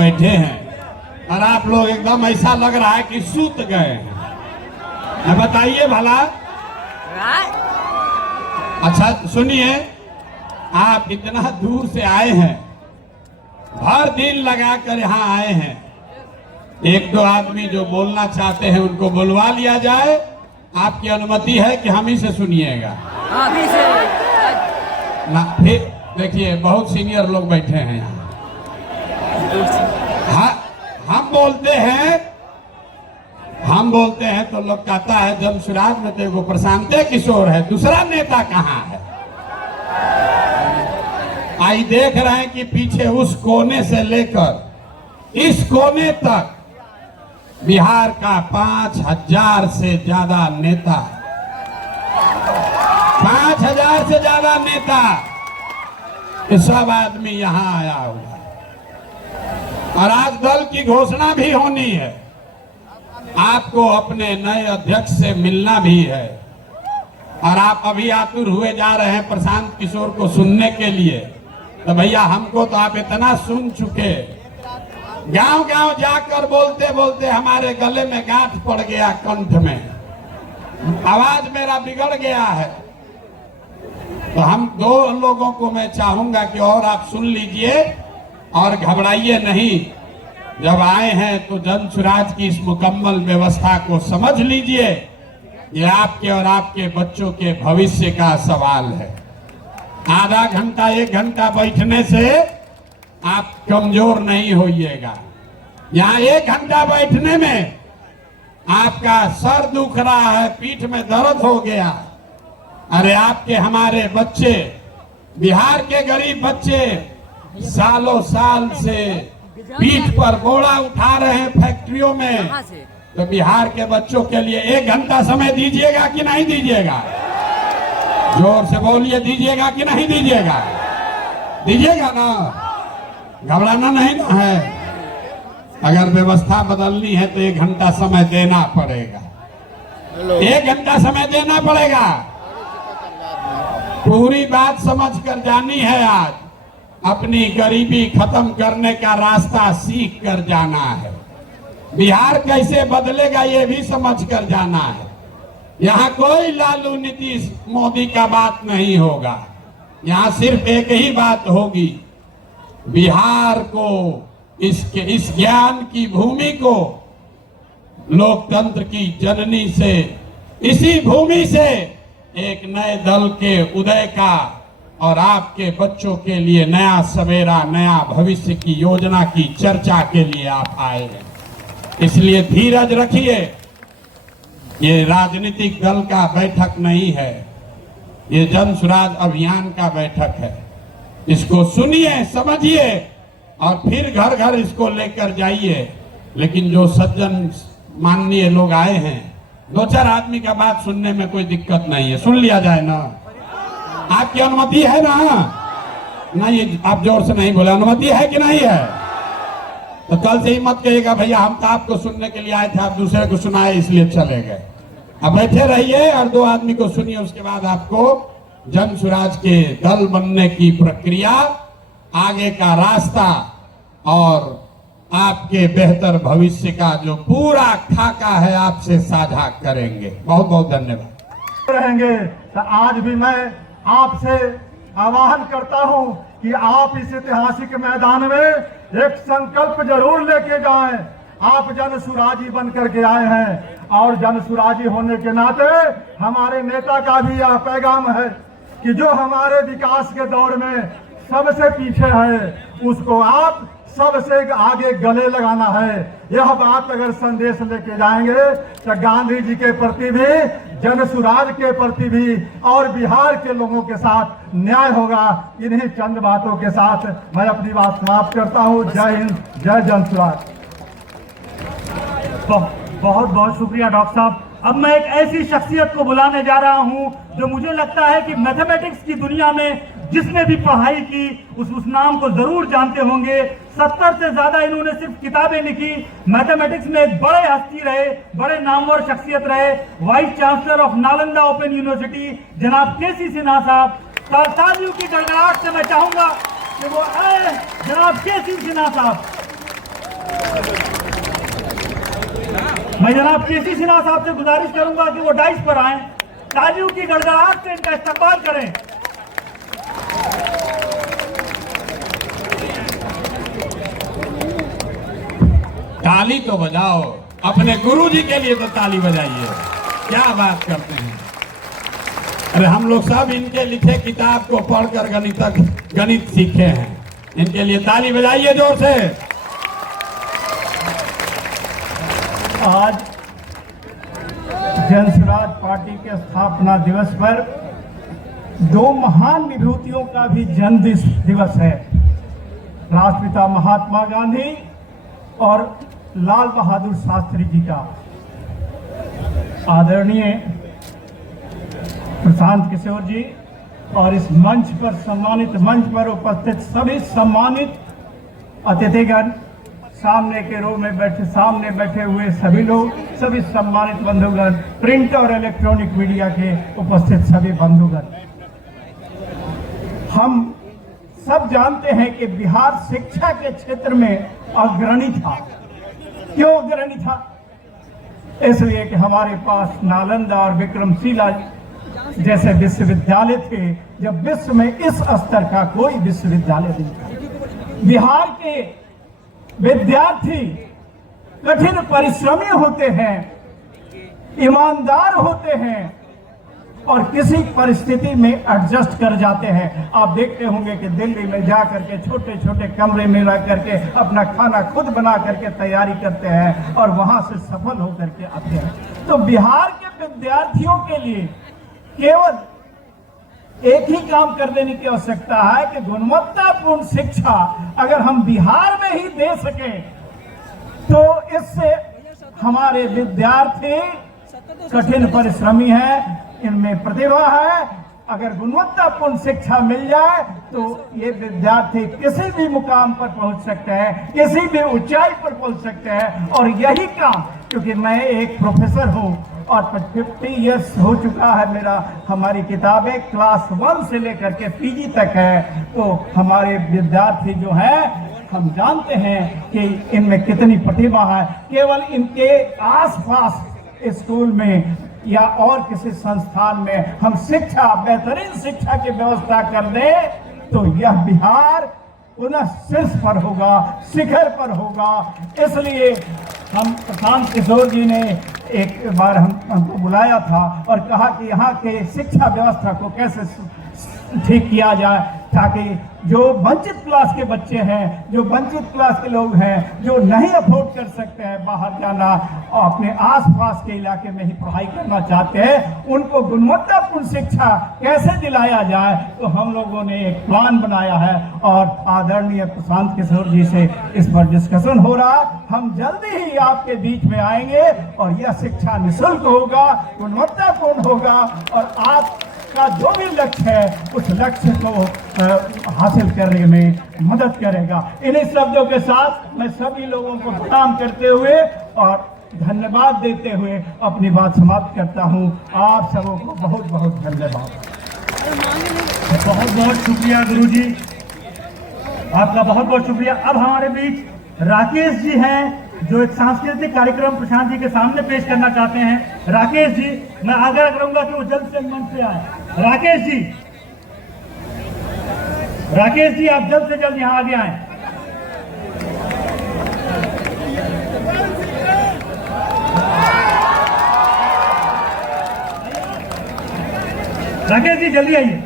बैठे हैं और आप लोग एकदम ऐसा लग रहा है कि सूत गए हैं। बताइए भला। अच्छा सुनिए, आप इतना दूर से आए हैं, भर दिन लगाकर यहाँ आए हैं। एक दो आदमी जो बोलना चाहते हैं उनको बुलवा लिया जाए। आपकी अनुमति है कि हम ही से सुनिएगा? ना फिर देखिए, बहुत सीनियर लोग बैठे हैं यहाँ। हम बोलते हैं तो लोग कहता है जमसुराज में तो एगो प्रशांत किशोर है, दूसरा नेता कहाँ है? आई देख रहे हैं कि पीछे उस कोने से लेकर इस कोने तक बिहार का 5000 से ज्यादा नेता, 5000 से ज्यादा नेता, सब आदमी यहाँ आया हुआ है। और आज दल की घोषणा भी होनी है। आपको अपने नए अध्यक्ष से मिलना भी है और आप अभी आतुर हुए जा रहे हैं प्रशांत किशोर को सुनने के लिए। तो भैया हमको तो आप इतना सुन चुके, गांव गांव जाकर बोलते बोलते हमारे गले में गांठ पड़ गया, कंठ में आवाज मेरा बिगड़ गया है। तो हम दो लोगों को मैं चाहूंगा कि और आप सुन लीजिए और घबराइए नहीं। जब आए हैं तो जनसुराज की इस मुकम्मल व्यवस्था को समझ लीजिए। ये आपके और आपके बच्चों के भविष्य का सवाल है। आधा घंटा 1 घंटा बैठने से आप कमजोर नहीं होइएगा। यहाँ 1 घंटा बैठने में आपका सर दुख रहा है, पीठ में दर्द हो गया। अरे आपके हमारे बच्चे, बिहार के गरीब बच्चे सालों साल से पीठ पर बोरा उठा रहे हैं फैक्ट्रियों में। तो बिहार के बच्चों के लिए 1 घंटा समय दीजिएगा कि नहीं दीजिएगा? जोर से बोलिए, दीजिएगा कि नहीं दीजिएगा? दीजिएगा ना, घबराना नहीं ना है। अगर व्यवस्था बदलनी है तो 1 घंटा समय देना पड़ेगा, 1 घंटा समय देना पड़ेगा। पूरी बात समझ कर जानी है। आज अपनी गरीबी खत्म करने का रास्ता सीख कर जाना है। बिहार कैसे बदलेगा ये भी समझ कर जाना है। यहाँ कोई लालू नीतीश मोदी का बात नहीं होगा। यहाँ सिर्फ एक ही बात होगी, बिहार को, इस ज्ञान की भूमि को, लोकतंत्र की जननी से, इसी भूमि से एक नए दल के उदय का और आपके बच्चों के लिए नया सवेरा, नया भविष्य की योजना की चर्चा के लिए आप आए हैं। इसलिए धीरज रखिए। ये राजनीतिक दल का बैठक नहीं है, ये जनसुराज अभियान का बैठक है। इसको सुनिए, समझिए और फिर घर घर इसको लेकर जाइए। लेकिन जो सज्जन माननीय लोग आए हैं, 2-4 आदमी का बात सुनने में कोई दिक्कत नहीं है, सुन लिया जाए ना। आपकी अनुमति है ना? नहीं, आप जोर से नहीं बोले, अनुमति है कि नहीं है? तो कल से ही मत कहिएगा भैया हम तो आपको सुनने के लिए आए थे, आप दूसरे को सुनाए इसलिए चले गए। अब बैठे रहिए और 2 आदमी को सुनिए, उसके बाद आपको जनसुराज के दल बनने की प्रक्रिया, आगे का रास्ता और आपके बेहतर भविष्य का जो पूरा खाका है आपसे साझा करेंगे। बहुत बहुत धन्यवाद। रहेंगे तो आज भी मैं आपसे आह्वान करता हूं कि आप इस ऐतिहासिक मैदान में एक संकल्प जरूर लेके जाएं। आप जनसुराजी बन करके आए हैं और जनसुराजी होने के नाते हमारे नेता का भी यह पैगाम है कि जो हमारे विकास के दौर में सबसे पीछे है उसको आप सबसे आगे गले लगाना है। यह बात अगर संदेश लेके जाएंगे तो गांधी जी के प्रति भी, जनसुराज के प्रति भी और बिहार के लोगों के साथ न्याय होगा। इन्हीं चंद बातों के साथ मैं अपनी बात समाप्त करता हूं। जय हिंद, जय जनसुराज। बहुत बहुत शुक्रिया डॉक्टर साहब। अब मैं एक ऐसी शख्सियत को बुलाने जा रहा हूं जो मुझे लगता है कि मैथमेटिक्स की दुनिया में जिसने भी पढ़ाई की उस नाम को जरूर जानते होंगे। 70 से ज्यादा इन्होंने सिर्फ किताबें लिखी। मैथमेटिक्स में एक बड़े हस्ती रहे, बड़े नामवर शख्सियत रहे। Vice chancellor of Nalanda open university जनाब केसी सिन्हा साहब। तालियों की गड़गड़ाहट से मैं चाहूंगा कि वो आए जनाब केसी सिन्हा साहब। मैं जनाब केसी सिन्हा साहब से गुजारिश करूंगा कि वो डाइस पर आए, तालियों की गड़गड़ाहट से इनका इस्तकबाल करें। ताली तो बजाओ, अपने गुरुजी के लिए तो ताली बजाइए। क्या बात करते हैं। अरे हम लोग सब इनके लिखे किताब को पढ़कर गणित सीखे हैं। इनके लिए ताली बजाइए जोर से। आज जन स्वराज पार्टी के स्थापना दिवस पर दो महान विभूतियों का भी जन्म दिवस है, राष्ट्रपिता महात्मा गांधी और लाल बहादुर शास्त्री जी का। आदरणीय प्रशांत किशोर जी और इस मंच पर सम्मानित मंच पर उपस्थित सभी सम्मानित अतिथिगण, सामने के रो में सामने बैठे हुए सभी लोग, सभी सम्मानित बंधुगण, प्रिंट और इलेक्ट्रॉनिक मीडिया के उपस्थित सभी बंधुगण, हम सब जानते हैं कि बिहार शिक्षा के क्षेत्र में अग्रणी था। क्यों अग्रणी था? इसलिए कि हमारे पास नालंदा और विक्रमशिला जैसे विश्वविद्यालय थे, जब विश्व में इस स्तर का कोई विश्वविद्यालय नहीं था। बिहार के विद्यार्थी कठिन परिश्रमी होते हैं, ईमानदार होते हैं और किसी परिस्थिति में एडजस्ट कर जाते हैं। आप देखते होंगे कि दिल्ली में जा करके छोटे छोटे कमरे में रह करके अपना खाना खुद बना करके तैयारी करते हैं और वहां से सफल होकर के आते हैं। तो बिहार के विद्यार्थियों के लिए केवल एक ही काम कर देने की आवश्यकता है कि गुणवत्तापूर्ण शिक्षा अगर हम बिहार में ही दे सके तो इससे हमारे विद्यार्थी कठिन परिश्रमी हैं, इनमें प्रतिभा है। अगर गुणवत्तापूर्ण शिक्षा मिल जाए तो ये विद्यार्थी किसी भी मुकाम पर पहुंच सकते हैं, किसी भी ऊंचाई पर पहुंच सकते हैं। और यही काम, क्योंकि मैं एक प्रोफेसर हूं और 50 इयर्स हो चुका है मेरा, हमारी किताबें क्लास 1 से लेकर के पीजी तक है, तो हमारे विद्यार्थी जो हैं हम जानते हैं कि इनमें कितनी प्रतिभा है। केवल इनके आसपास स्कूल में या और किसी संस्थान में हम शिक्षा, बेहतरीन शिक्षा की व्यवस्था कर दें तो यह बिहार पुनः शीर्ष पर होगा, शिखर पर होगा। इसलिए हम प्रशांत किशोर जी ने एक बार हमको बुलाया था और कहा कि यहाँ के शिक्षा व्यवस्था को कैसे ठीक किया जाए ताकि जो वंचित क्लास के बच्चे हैं, जो वंचित क्लास के लोग हैं, जो नहीं अफोर्ड कर सकते हैं बाहर जाना और अपने आसपास के इलाके में ही पढ़ाई करना चाहते हैं, उनको गुणवत्तापूर्ण शिक्षा कैसे दिलाया जाए। तो हम लोगों ने एक प्लान बनाया है और आदरणीय प्रशांत किशोर जी से इस पर डिस्कशन हो रहा। हम जल्दी ही आपके बीच में आएंगे और यह शिक्षा निःशुल्क होगा, गुणवत्तापूर्ण होगा और आप का जो भी लक्ष्य है उस लक्ष्य को हासिल करने में मदद करेगा। इन्हीं शब्दों के साथ मैं सभी लोगों को प्रणाम करते हुए और धन्यवाद देते हुए अपनी बात समाप्त करता हूं। आप सबों को बहुत बहुत धन्यवाद। बहुत बहुत शुक्रिया गुरुजी, आपका बहुत बहुत शुक्रिया। अब हमारे बीच राकेश जी हैं जो एक सांस्कृतिक कार्यक्रम प्रशांत जी के सामने पेश करना चाहते हैं। राकेश जी, मैं आग्रह करूंगा कि वो जल्द से मंच पे आए। राकेश जी आप जल्द से जल्द यहाँ आगे आए। राकेश जी जल्दी आइए।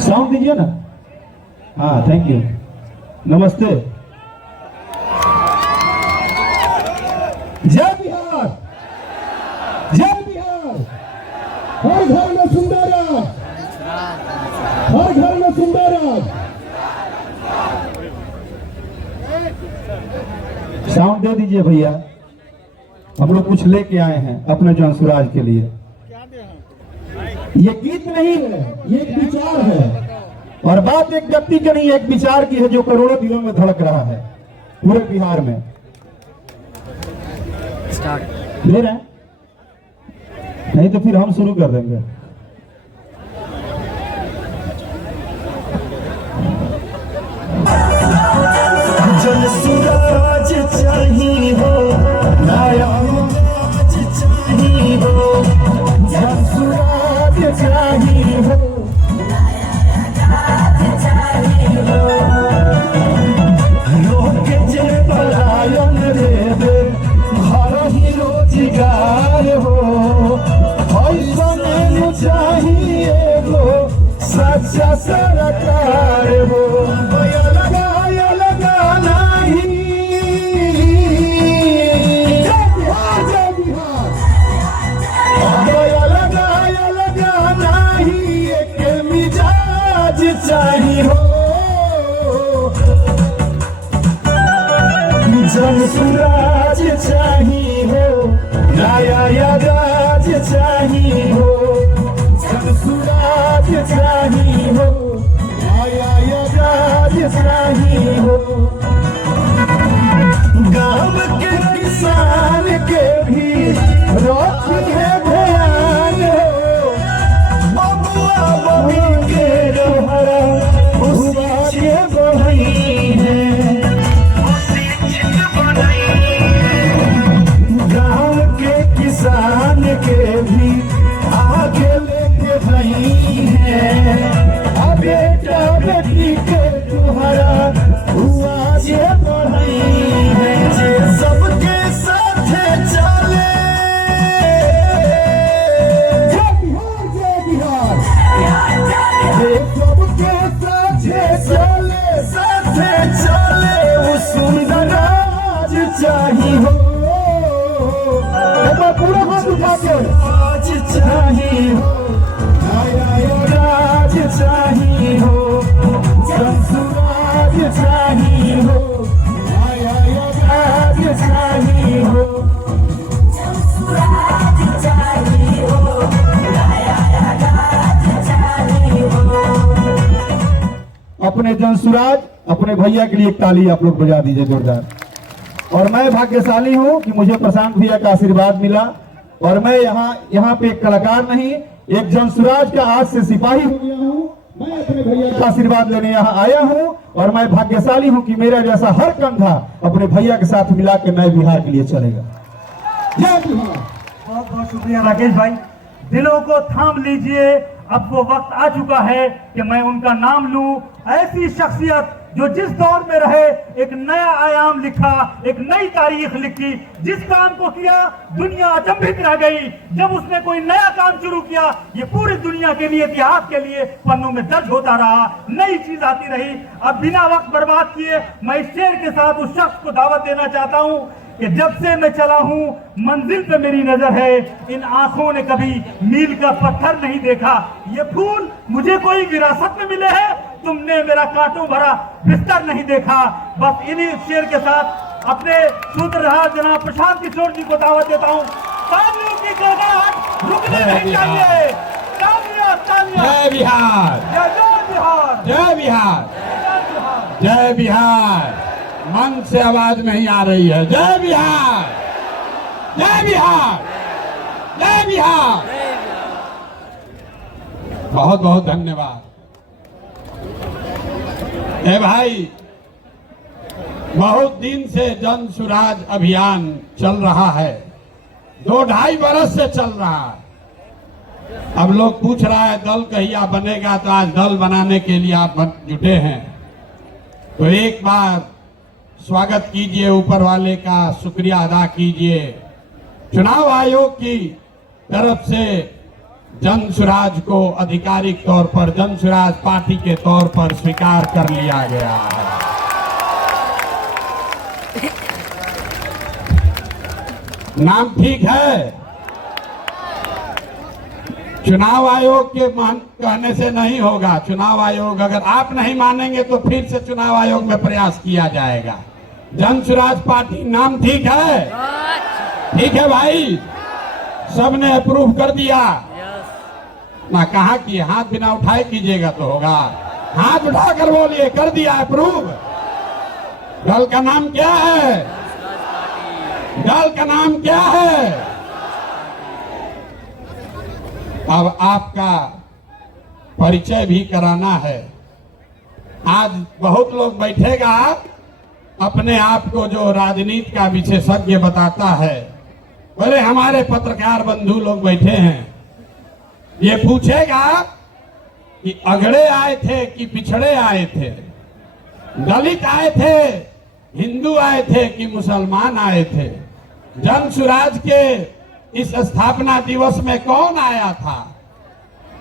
साउंड दीजिए ना। हाँ, थैंक यू। नमस्ते। जय बिहार, जय बिहार। हर घर में सुंदर राज, हर घर में सुंदर राज। साउंड दे दीजिए भैया, हम लोग कुछ लेके आए हैं अपने जन स्वराज के लिए। ये गीत नहीं है, ये एक विचार है। और बात एक व्यक्ति की नहीं, एक विचार की है जो करोड़ों दिलों में धड़क रहा है पूरे बिहार में। ले रहे हैं? नहीं तो फिर हम शुरू कर देंगे। जन सूरज चाहिए हो, नया राज चाहिए हो, जन सूरज चाहिए हो, लोग जे पलायन देवे घर ही रोजगार हो, ऐसा चाहिए हो सच्चा सरकार हो। चाहिए हो जन सुराज चाहिए हो, नया राज चाहिए हो, जन सुराज चाहिए हो, नया राज चाहिए हो। गांव के किसान के भी रखिए ध्यान हो, बबुआ बबी के रोहरा उसे बढ़ई है, गांव के किसान के भी आगे लेके गई है, बेटा बेटी के तुम्हारा हुआ जे बढ़ई है, जे सबके साथ चले, जय बिहार, जे सबके साथ चले वो सुंदर राज चाहिए हो, पूरा हाथ उठा के राज चाहिए हो, नया राज चाहिए हो, संसुराज चाहिए हो, नया राज चाहिए हो। अपने जनसुराज अपने भैया के लिए एक ताली आप लोग बजा दीजिए जोरदार। और मैं भाग्यशाली हूं कि मुझे प्रशांत भैया का आशीर्वाद मिला, और मैं यहाँ पे एक कलाकार नहीं, एक जनसुराज का आज से सिपाही हो गया हूँ। मैं अपने भैया का आशीर्वाद लेने यहाँ आया हूँ, और मैं भाग्यशाली हूँ कि मेरा जैसा हर कंधा अपने भैया के साथ मिला के नए बिहार के लिए चलेगा। जय बिहार। बहुत बहुत शुक्रिया राकेश भाई। दिलों को थाम लीजिए, अब वो वक्त आ चुका है कि मैं उनका नाम लूं। ऐसी शख्सियत जो जिस दौर में रहे एक नया आयाम लिखा, एक नई तारीख लिखी, जिस काम को किया दुनिया अचंभित रह गई। जब उसने कोई नया काम शुरू किया ये पूरी दुनिया के लिए, इतिहास के लिए पन्नों में दर्ज होता रहा, नई चीज आती रही। अब बिना वक्त बर्बाद किए मैं इस शेर के साथ उस शख्स को दावत देना चाहता हूं कि जब से मैं चला हूं मंजिल पे मेरी नजर है, इन आंखों ने कभी मील का पत्थर नहीं देखा। ये फूल मुझे कोई विरासत में मिले हैं, तुमने मेरा कांटों भरा बिस्तर नहीं देखा। बस इन्हीं शेर के साथ अपने सूत्रधार जनाब प्रशांत किशोर जी को दावत देता हूं। तालियों की गड़गड़ाहट रुकनी नहीं चाहिए। तालियां तालियां। जय बिहार, जय बिहार, जय बिहार, जय बिहार। जय बिहार। मन से आवाज नहीं आ रही है। जय बिहार, जय बिहार, जय बिहार। बहुत बहुत धन्यवाद। ए भाई, बहुत दिन से जन सुराज अभियान चल रहा है, 2-2.5 बरस से चल रहा है। अब लोग पूछ रहा है दल कहिया बनेगा, तो आज दल बनाने के लिए आप जुटे हैं। तो एक बार स्वागत कीजिए, ऊपर वाले का शुक्रिया अदा कीजिए। चुनाव आयोग की तरफ से जन सुराज को आधिकारिक तौर पर जन सुराज पार्टी के तौर पर स्वीकार कर लिया गया है। नाम ठीक है। चुनाव आयोग के कहने से नहीं होगा। चुनाव आयोग अगर आप नहीं मानेंगे तो फिर से चुनाव आयोग में प्रयास किया जाएगा। जन सुराज पार्टी नाम ठीक है? ठीक है भाई, सबने अप्रूव कर दिया ना? कहा कि हाथ बिना उठाए कीजिएगा तो होगा। हाथ उठाकर बोलिए, कर दिया अप्रूव। दल का नाम क्या है? दल का नाम क्या है? अब आपका परिचय भी कराना है। आज बहुत लोग बैठेगा अपने आप को जो राजनीति का विशेषज्ञ बताता है। बोले हमारे पत्रकार बंधु लोग बैठे हैं, ये पूछेगा कि अगड़े आए थे कि पिछड़े आए थे, दलित आए थे, हिंदू आए थे कि मुसलमान आए थे, जन सुराज के इस स्थापना दिवस में कौन आया था?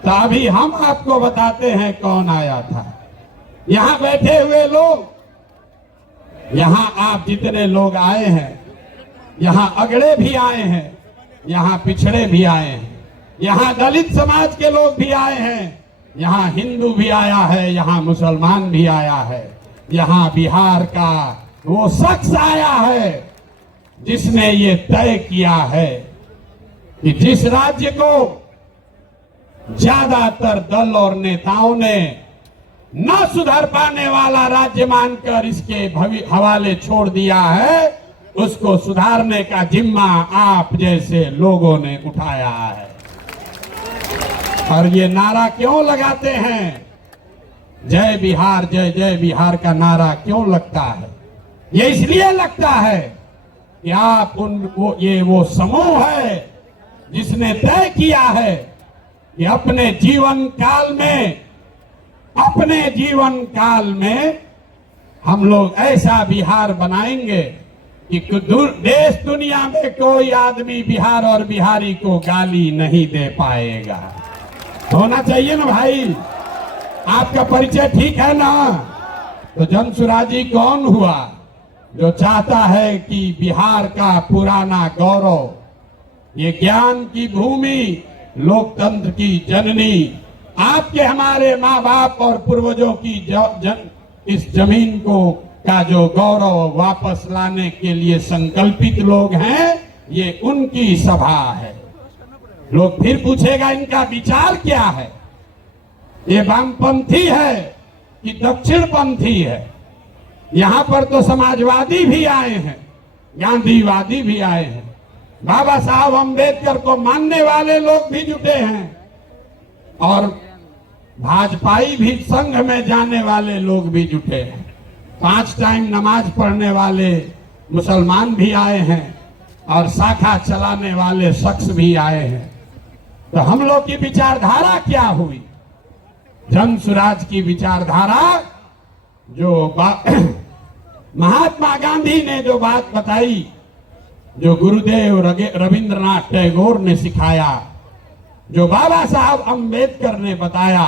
तो अभी हम आपको बताते हैं कौन आया था। यहां बैठे हुए लोग, यहां आप जितने लोग आए हैं, यहां अगड़े भी आए हैं, यहां पिछड़े भी आए हैं, यहां दलित समाज के लोग भी आए हैं, यहां हिंदू भी आया है, यहां मुसलमान भी आया है, यहां बिहार का वो शख्स आया है जिसने ये तय किया है कि जिस राज्य को ज्यादातर दल और नेताओं ने न सुधर पाने वाला राज्य मानकर इसके हवाले छोड़ दिया है, उसको सुधारने का जिम्मा आप जैसे लोगों ने उठाया है। और ये नारा क्यों लगाते हैं? जय बिहार, जय जय बिहार का नारा क्यों लगता है? ये इसलिए लगता है कि आप ये वो समूह है जिसने तय किया है कि अपने जीवन काल में हम लोग ऐसा बिहार बनाएंगे कि देश दुनिया में कोई आदमी बिहार और बिहारी को गाली नहीं दे पाएगा। होना चाहिए ना भाई? आपका परिचय ठीक है ना? तो जन सुराजी कौन हुआ? जो चाहता है कि बिहार का पुराना गौरव, ये ज्ञान की भूमि, लोकतंत्र की जननी, आपके हमारे माँ बाप और पूर्वजों की इस जमीन को का जो गौरव वापस लाने के लिए संकल्पित लोग हैं, ये उनकी सभा है। लोग फिर पूछेगा इनका विचार क्या है? ये वामपंथी है कि दक्षिणपंथी है? यहाँ पर तो समाजवादी भी आए हैं, गांधीवादी भी आए हैं, बाबा साहब अम्बेडकर को मानने वाले लोग भी जुटे हैं, और भाजपाई भी संघ में जाने वाले लोग भी जुटे हैं। 5 टाइम नमाज पढ़ने वाले मुसलमान भी आए हैं और शाखा चलाने वाले शख्स भी आए हैं। तो हम लोग की विचारधारा क्या हुई? जन सुराज की विचारधारा जो महात्मा गांधी ने जो बात बताई, जो गुरुदेव रविंद्रनाथ टैगोर ने सिखाया, जो बाबा साहब अम्बेडकर ने बताया,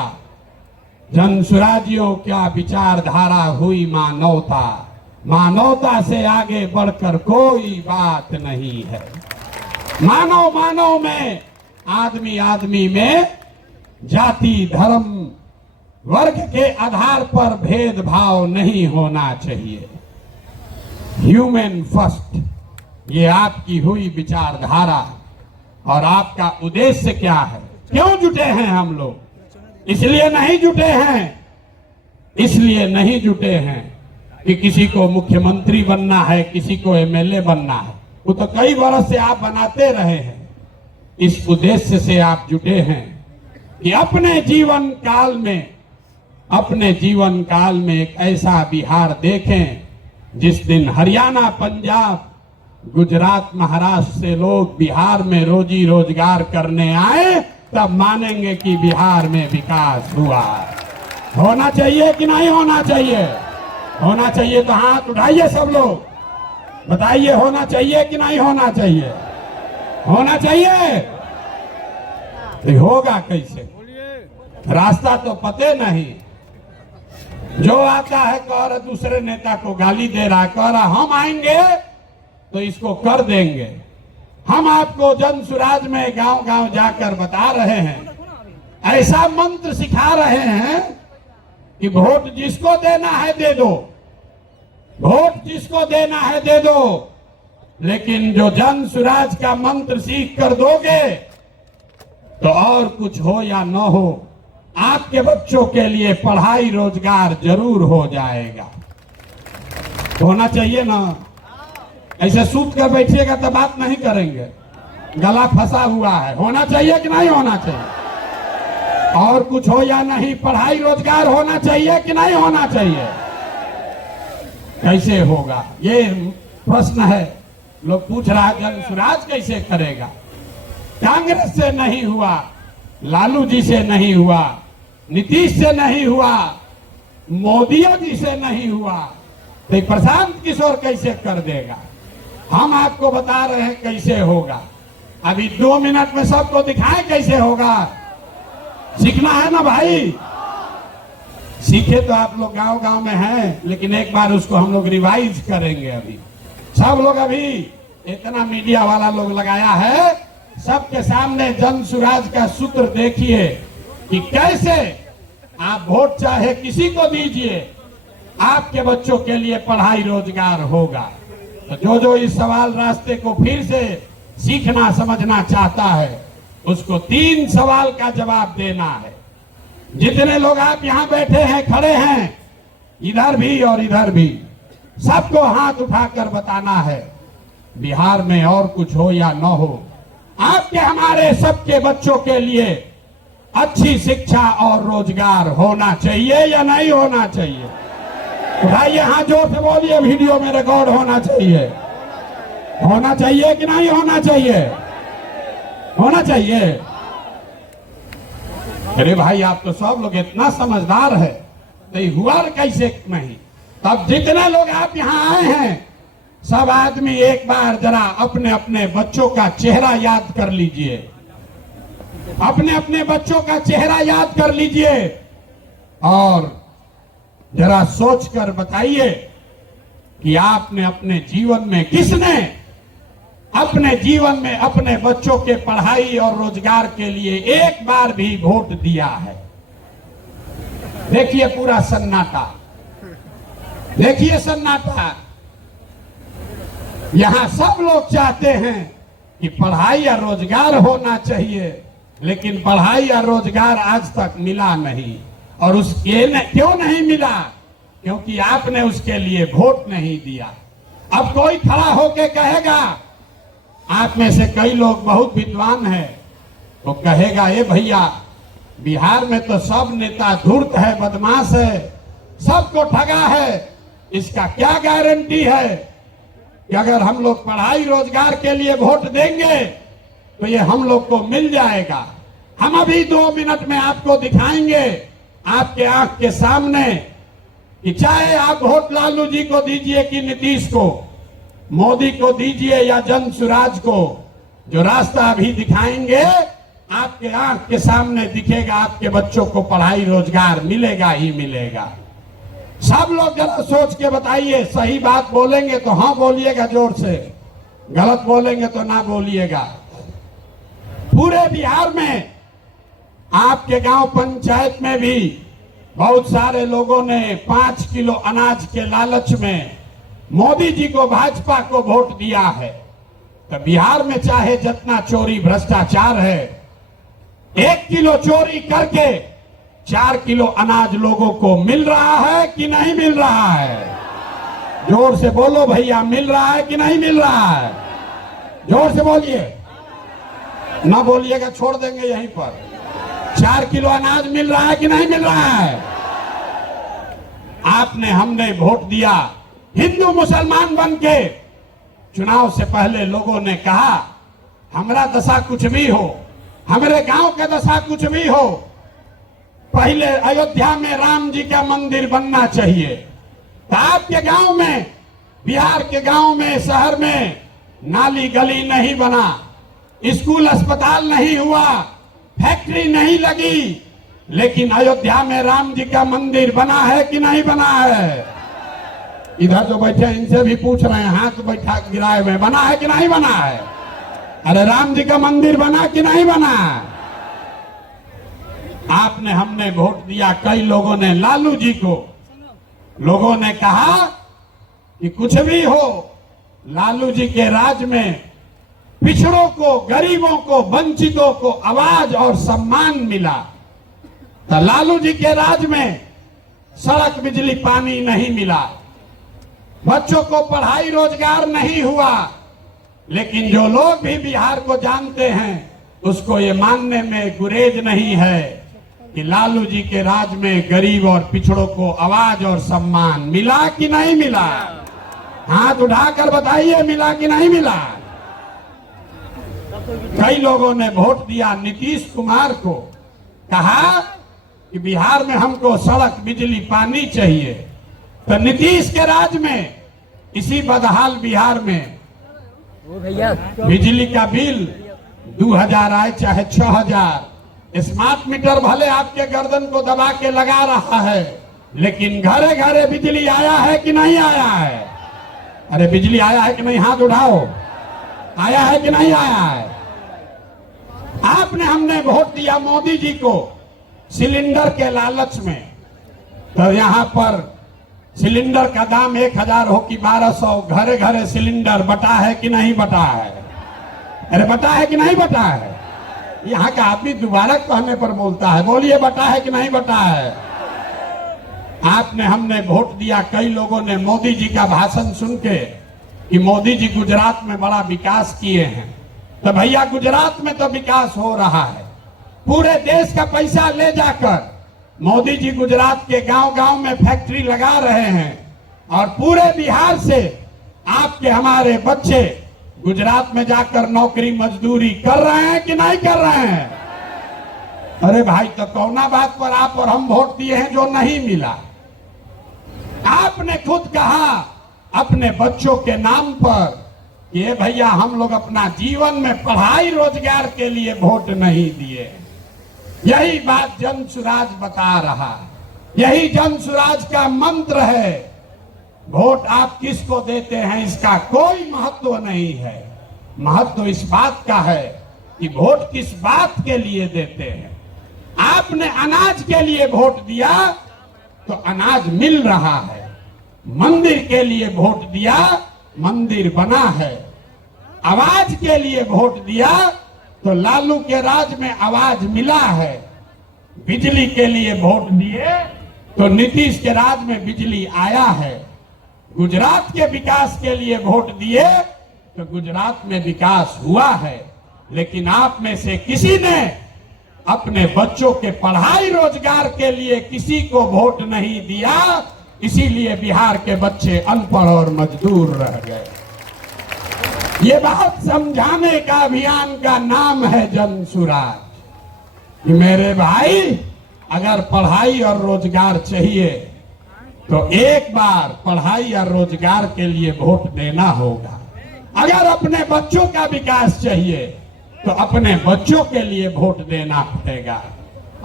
जन सुराजियों क्या विचारधारा हुई? मानवता। मानवता से आगे बढ़कर कोई बात नहीं है। मानव मानव में, आदमी आदमी में जाति धर्म वर्ग के आधार पर भेदभाव नहीं होना चाहिए। ह्यूमन फर्स्ट, ये आपकी हुई विचारधारा। और आपका उद्देश्य क्या है? क्यों जुटे हैं हम लोग? इसलिए नहीं जुटे हैं कि किसी को मुख्यमंत्री बनना है, किसी को एमएलए बनना है। वो तो कई बरस से आप बनाते रहे हैं। इस उद्देश्य से आप जुटे हैं कि अपने जीवन काल में एक ऐसा बिहार देखें जिस दिन हरियाणा, पंजाब, गुजरात, महाराष्ट्र से लोग बिहार में रोजी रोजगार करने आए, तब मानेंगे कि बिहार में विकास हुआ। होना चाहिए कि नहीं होना चाहिए? होना चाहिए तो हाथ उठाइए सब लोग, बताइए होना चाहिए कि नहीं होना चाहिए? होना चाहिए। तो होगा कैसे? रास्ता तो पते नहीं। जो आता है कह रहा दूसरे नेता को गाली दे रहा, कह रहा हम आएंगे तो इसको कर देंगे। हम आपको जन सुराज में गांव गांव जाकर बता रहे हैं, ऐसा मंत्र सिखा रहे हैं कि वोट जिसको देना है दे दो, वोट जिसको देना है दे दो, लेकिन जो जन सुराज का मंत्र सीख कर दोगे तो और कुछ हो या न हो, आपके बच्चों के लिए पढ़ाई रोजगार जरूर हो जाएगा। होना चाहिए ना। ऐसे सूत कर बैठिएगा तो बात नहीं करेंगे, गला फंसा हुआ है। होना चाहिए कि नहीं होना चाहिए? और कुछ हो या नहीं, पढ़ाई रोजगार होना चाहिए कि नहीं होना चाहिए? कैसे होगा ये प्रश्न है। लोग पूछ रहा है जन सुराज कैसे करेगा? कांग्रेस से नहीं हुआ, लालू जी से नहीं हुआ, नीतीश से नहीं हुआ, मोदी जी से नहीं हुआ, तो प्रशांत किशोर कैसे कर देगा? हम आपको बता रहे हैं कैसे होगा। अभी 2 मिनट में सबको दिखाएं कैसे होगा। सीखना है ना भाई। सीखे तो आप लोग गांव गांव में हैं, लेकिन एक बार उसको हम लोग रिवाइज करेंगे। अभी सब लोग, अभी इतना मीडिया वाला लोग लगाया है, सबके सामने जन सुराज का सूत्र देखिए कि कैसे आप वोट चाहे किसी को दीजिए, आपके बच्चों के लिए पढ़ाई रोजगार होगा। तो जो इस सवाल रास्ते को फिर से सीखना समझना चाहता है, उसको 3 सवाल का जवाब देना है। जितने लोग आप यहाँ बैठे हैं, खड़े हैं, इधर भी और इधर भी, सबको हाथ उठाकर बताना है, बिहार में और कुछ हो या न हो, आपके हमारे सबके बच्चों के लिए अच्छी शिक्षा और रोजगार होना चाहिए या नहीं होना चाहिए? भाई यहाँ जोर से बोलिए, वीडियो में रिकॉर्ड होना चाहिए। होना चाहिए कि नहीं होना चाहिए? होना चाहिए। अरे भाई आप तो सब लोग इतना समझदार है, तो हुआ कैसे नहीं? तब जितने लोग आप यहाँ आए हैं, सब आदमी एक बार जरा अपने अपने बच्चों का चेहरा याद कर लीजिए। अपने अपने बच्चों का चेहरा याद कर लीजिए और जरा सोचकर बताइए कि आपने अपने जीवन में, किसने अपने जीवन में अपने बच्चों के पढ़ाई और रोजगार के लिए एक बार भी वोट दिया है? देखिए पूरा सन्नाटा, देखिए सन्नाटा। यहां सब लोग चाहते हैं कि पढ़ाई या रोजगार होना चाहिए, लेकिन पढ़ाई या रोजगार आज तक मिला नहीं। और उसके क्यों नहीं मिला? क्योंकि आपने उसके लिए वोट नहीं दिया। अब कोई खड़ा होके कहेगा, आप में से कई लोग बहुत विद्वान हैं, तो कहेगा ए भैया, बिहार में तो सब नेता धूर्त है, बदमाश है, सबको ठगा है। इसका क्या गारंटी है कि अगर हम लोग पढ़ाई रोजगार के लिए वोट देंगे तो ये हम लोग को मिल जाएगा? हम अभी 2 मिनट में आपको दिखाएंगे, आपके आंख के सामने, कि चाहे आप वोट लालू जी को दीजिए कि नीतीश को, मोदी को दीजिए या जन सुराज को, जो रास्ता अभी दिखाएंगे आपके आंख के सामने दिखेगा। आपके बच्चों को पढ़ाई रोजगार मिलेगा ही मिलेगा। सब लोग जरा सोच के बताइए। सही बात बोलेंगे तो हाँ बोलिएगा जोर से, गलत बोलेंगे तो ना बोलिएगा। पूरे बिहार में, आपके गांव पंचायत में भी बहुत सारे लोगों ने 5 किलो अनाज के लालच में मोदी जी को, भाजपा को वोट दिया है। तो बिहार में चाहे जितना चोरी भ्रष्टाचार है, 1 किलो चोरी करके 4 किलो अनाज लोगों को मिल रहा है कि नहीं मिल रहा है? जोर से बोलो भैया, मिल रहा है कि नहीं मिल रहा है? जोर से बोलिए। ना बोलिएगा छोड़ देंगे यहीं पर। 4 किलो अनाज मिल रहा है कि नहीं मिल रहा है? आपने, हमने वोट दिया हिंदू मुसलमान बन के। चुनाव से पहले लोगों ने कहा हमारा दशा कुछ भी हो, हमारे गांव का दशा कुछ भी हो, पहले अयोध्या में राम जी का मंदिर बनना चाहिए। तो आपके गांव में, बिहार के गांव में, शहर में नाली गली नहीं बना, स्कूल अस्पताल नहीं हुआ, फैक्ट्री नहीं लगी, लेकिन अयोध्या में राम जी का मंदिर बना है कि नहीं बना है? इधर जो बैठे इनसे भी पूछ रहे हैं, हाथ बैठा गिराए हुए, बना है कि नहीं बना है? अरे राम जी का मंदिर बना कि नहीं बना? आपने, हमने वोट दिया, कई लोगों ने लालू जी को। लोगों ने कहा कि कुछ भी हो, लालू जी के राज में पिछड़ों को, गरीबों को, वंचितों को आवाज और सम्मान मिला। तो लालू जी के राज में सड़क बिजली पानी नहीं मिला, बच्चों को पढ़ाई रोजगार नहीं हुआ। लेकिन जो लोग भी बिहार को जानते हैं उसको ये मानने में गुरेज नहीं है कि लालू जी के राज में गरीब और पिछड़ों को आवाज और सम्मान मिला कि नहीं मिला। हाथ उठाकर बताइए, मिला कि नहीं मिला। कई लोगों ने वोट दिया नीतीश कुमार को, कहा कि बिहार में हमको सड़क बिजली पानी चाहिए। तो नीतीश के राज में इसी बदहाल बिहार में बिजली का बिल 2000 आए चाहे 6000, स्मार्ट मीटर भले आपके गर्दन को दबा के लगा रहा है, लेकिन घरे घरे बिजली आया है कि नहीं आया है? अरे बिजली आया है कि नहीं? हाथ उठाओ। आया है कि नहीं आया है? आपने हमने वोट दिया मोदी जी को सिलेंडर के लालच में, तो यहाँ पर सिलेंडर का दाम 1000 हो कि 1200, घरे घरे सिलेंडर बटा है कि नहीं बटा है? अरे बटा है कि नहीं बटा है? यहाँ का आदमी दोबारा कहने पर बोलता है, बोलिए बटा है कि नहीं बटा है? आपने हमने वोट दिया, कई लोगों ने मोदी जी का भाषण सुन के कि मोदी जी गुजरात में बड़ा विकास किए हैं। तो भैया गुजरात में तो विकास हो रहा है, पूरे देश का पैसा ले जाकर मोदी जी गुजरात के गांव गांव में फैक्ट्री लगा रहे हैं और पूरे बिहार से आपके हमारे बच्चे गुजरात में जाकर नौकरी मजदूरी कर रहे हैं कि नहीं कर रहे हैं? अरे भाई, तो कौना बात पर आप और हम वोट दिए हैं जो नहीं मिला? आपने खुद कहा अपने बच्चों के नाम पर, ये भैया हम लोग अपना जीवन में पढ़ाई रोजगार के लिए वोट नहीं दिए। यही बात जन सुराज बता रहा है, यही जन सुराज का मंत्र है। वोट आप किसको देते हैं इसका कोई महत्व नहीं है, महत्व इस बात का है कि वोट किस बात के लिए देते हैं। आपने अनाज के लिए वोट दिया तो अनाज मिल रहा है, मंदिर के लिए वोट दिया मंदिर बना है, आवाज के लिए वोट दिया तो लालू के राज में आवाज मिला है, बिजली के लिए वोट दिए तो नीतीश के राज में बिजली आया है, गुजरात के विकास के लिए वोट दिए तो गुजरात में विकास हुआ है। लेकिन आप में से किसी ने अपने बच्चों के पढ़ाई रोजगार के लिए किसी को वोट नहीं दिया, इसीलिए बिहार के बच्चे अनपढ़ और मजदूर रह गए। ये बात समझाने का अभियान का नाम है जन सुराज कि मेरे भाई, अगर पढ़ाई और रोजगार चाहिए तो एक बार पढ़ाई और रोजगार के लिए वोट देना होगा। अगर अपने बच्चों का विकास चाहिए तो अपने बच्चों के लिए वोट देना पड़ेगा।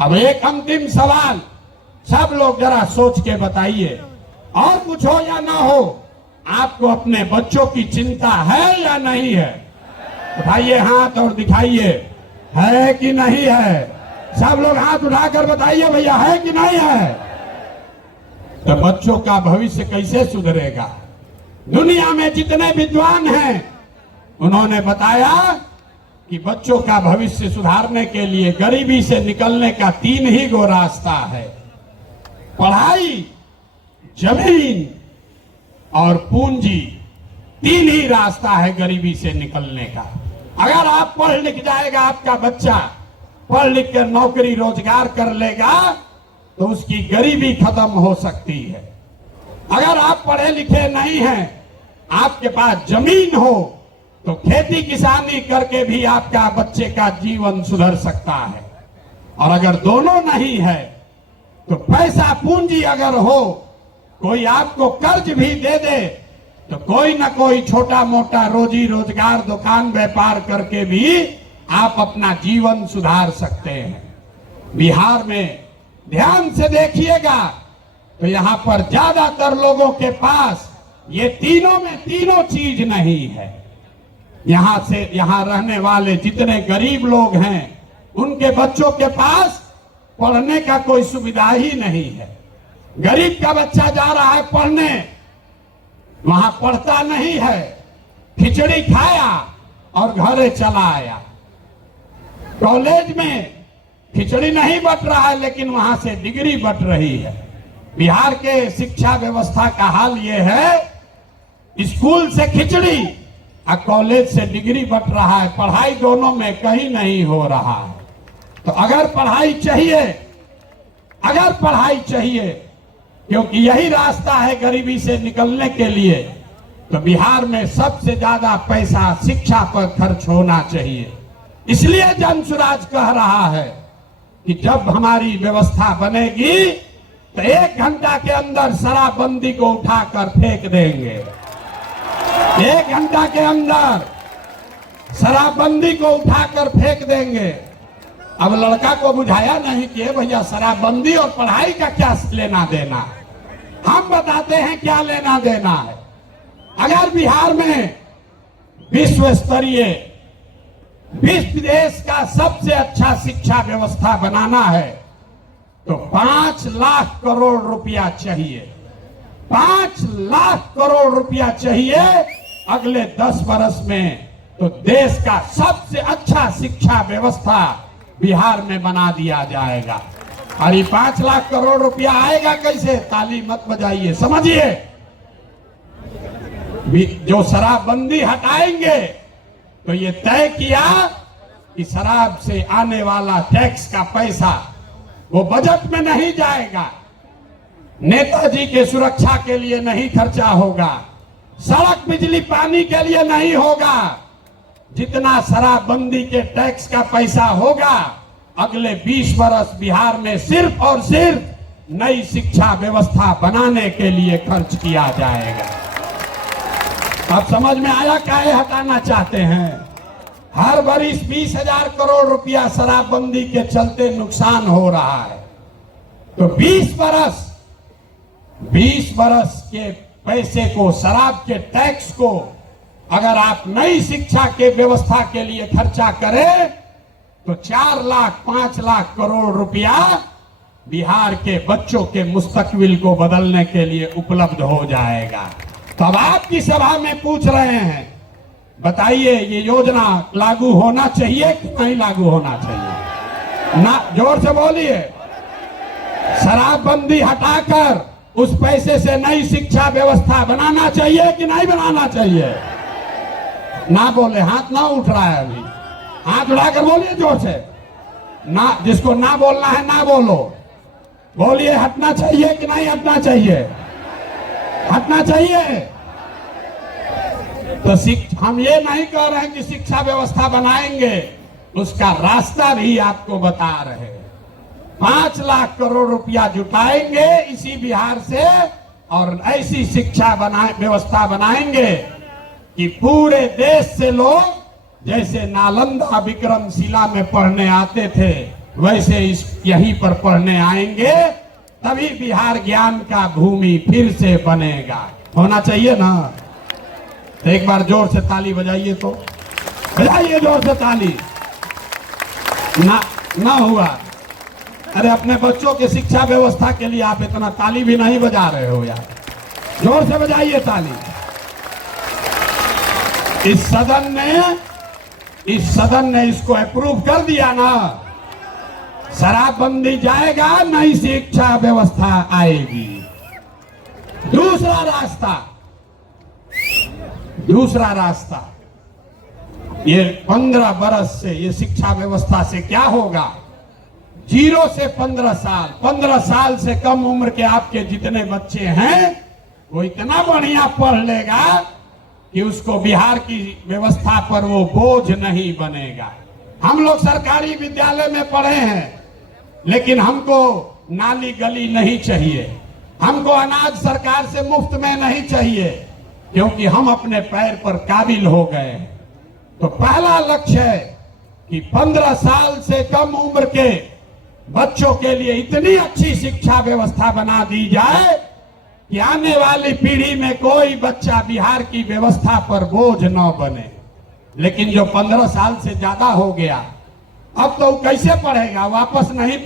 अब एक अंतिम सवाल, सब लोग जरा सोच के बताइए, और कुछ हो या ना हो, आपको अपने बच्चों की चिंता है या नहीं है? उठाइए हाथ और दिखाइए, है कि नहीं है? सब लोग हाथ उठाकर बताइए भैया, है कि नहीं है? तो बच्चों का भविष्य कैसे सुधरेगा? दुनिया में जितने विद्वान हैं उन्होंने बताया कि बच्चों का भविष्य सुधारने के लिए गरीबी से निकलने का 3 ही गो रास्ता है, पढ़ाई, जमीन और पूंजी। 3 ही रास्ता है गरीबी से निकलने का। अगर आप पढ़ लिख जाएगा, आपका बच्चा पढ़ लिख कर नौकरी रोजगार कर लेगा तो उसकी गरीबी खत्म हो सकती है। अगर आप पढ़े लिखे नहीं हैं, आपके पास जमीन हो तो खेती किसानी करके भी आपका बच्चे का जीवन सुधर सकता है। और अगर दोनों नहीं है तो पैसा पूंजी अगर हो, कोई आपको कर्ज भी दे दे तो कोई ना कोई छोटा मोटा रोजी रोजगार दुकान व्यापार करके भी आप अपना जीवन सुधार सकते हैं। बिहार में ध्यान से देखिएगा तो यहाँ पर ज्यादातर लोगों के पास ये तीनों में तीनों चीज नहीं है। यहाँ रहने वाले जितने गरीब लोग हैं उनके बच्चों के पास पढ़ने का कोई सुविधा ही नहीं है। गरीब का बच्चा जा रहा है पढ़ने, वहां पढ़ता नहीं है, खिचड़ी खाया और घरे चला आया। कॉलेज में खिचड़ी नहीं बट रहा है, लेकिन वहां से डिग्री बट रही है। बिहार के शिक्षा व्यवस्था का हाल ये है, स्कूल से खिचड़ी और कॉलेज से डिग्री बट रहा है। पढ़ाई दोनों में कहीं नहीं हो रहा है। तो अगर पढ़ाई चाहिए, क्योंकि यही रास्ता है गरीबी से निकलने के लिए, तो बिहार में सबसे ज्यादा पैसा शिक्षा पर खर्च होना चाहिए। इसलिए जनसुराज कह रहा है कि जब हमारी व्यवस्था बनेगी तो 1 घंटा के अंदर शराबबंदी को उठाकर फेंक देंगे। 1 घंटा के अंदर शराबबंदी को उठाकर फेंक देंगे। अब लड़का को बुझाया नहीं कि भैया शराबबंदी और पढ़ाई का क्या लेना देना। हम बताते हैं क्या लेना देना है। अगर बिहार में विश्व देश का सबसे अच्छा शिक्षा व्यवस्था बनाना है तो 5 लाख करोड़ रुपया चाहिए। 5 लाख करोड़ रुपया चाहिए अगले 10 वर्ष में, तो देश का सबसे अच्छा शिक्षा व्यवस्था बिहार में बना दिया जाएगा। और ये 5 लाख करोड़ रुपया आएगा कैसे? ताली मत बजाइए, समझिए। जो शराबबंदी हटाएंगे तो ये तय किया कि शराब से आने वाला टैक्स का पैसा वो बजट में नहीं जाएगा, नेताजी के सुरक्षा के लिए नहीं खर्चा होगा, सड़क बिजली पानी के लिए नहीं होगा। जितना शराबबंदी के टैक्स का पैसा होगा अगले 20 वर्ष बिहार में सिर्फ और सिर्फ नई शिक्षा व्यवस्था बनाने के लिए खर्च किया जाएगा। अब समझ में आया काहे हटाना चाहते हैं? हर वर्ष 20,000 करोड़ रुपया शराबबंदी के चलते नुकसान हो रहा है। तो 20 वर्ष के पैसे को, शराब के टैक्स को अगर आप नई शिक्षा के व्यवस्था के लिए खर्चा करें तो 4 लाख 5 लाख करोड़ रुपया बिहार के बच्चों के मुस्तकबिल को बदलने के लिए उपलब्ध हो जाएगा। तो अब आपकी सभा में पूछ रहे हैं, बताइए ये योजना लागू होना चाहिए कि नहीं लागू होना चाहिए? ना, जोर से बोलिए। शराबबंदी हटाकर उस पैसे से नई शिक्षा व्यवस्था बनाना चाहिए कि नहीं बनाना चाहिए? ना बोले, हाथ ना उठ रहा है अभी। हाथ उठाकर बोलिए जोर से। ना, जिसको ना बोलना है ना बोलो। बोलिए हटना चाहिए कि नहीं हटना चाहिए? हटना चाहिए। तो हम ये नहीं कह रहे हैं कि शिक्षा व्यवस्था बनाएंगे, उसका रास्ता भी आपको बता रहे हैं। 5 लाख करोड़ रुपया जुटाएंगे इसी बिहार से और ऐसी शिक्षा व्यवस्था बनाएंगे कि पूरे देश से लोग जैसे नालंदा विक्रमशिला में पढ़ने आते थे वैसे यहीं पर पढ़ने आएंगे, तभी बिहार ज्ञान का भूमि फिर से बनेगा। होना चाहिए ना? तो एक बार जोर से ताली बजाइए, तो बजाइए जोर से ताली। ना हुआ? अरे अपने बच्चों के शिक्षा व्यवस्था के लिए आप इतना ताली भी नहीं बजा रहे हो यार। जोर से बजाइए ताली। इस सदन ने इसको अप्रूव कर दिया ना, शराबबंदी जाएगा, नई शिक्षा व्यवस्था आएगी। दूसरा रास्ता ये 15 बरस से ये शिक्षा व्यवस्था से क्या होगा? 0 से 15 साल, 15 साल से कम उम्र के आपके जितने बच्चे हैं वो इतना बढ़िया पढ़ लेगा कि उसको बिहार की व्यवस्था पर वो बोझ नहीं बनेगा। हम लोग सरकारी विद्यालय में पढ़े हैं, लेकिन हमको नाली गली नहीं चाहिए, हमको अनाज सरकार से मुफ्त में नहीं चाहिए, क्योंकि हम अपने पैर पर काबिल हो गए। तो पहला लक्ष्य है कि 15 साल से कम उम्र के बच्चों के लिए इतनी अच्छी शिक्षा व्यवस्था बना दी जाए कि आने वाली पीढ़ी में कोई बच्चा बिहार की व्यवस्था पर बोझ न बने। लेकिन जो 15 साल से ज्यादा हो गया, अब तो कैसे पढ़ेगा? वापस नहीं पढ़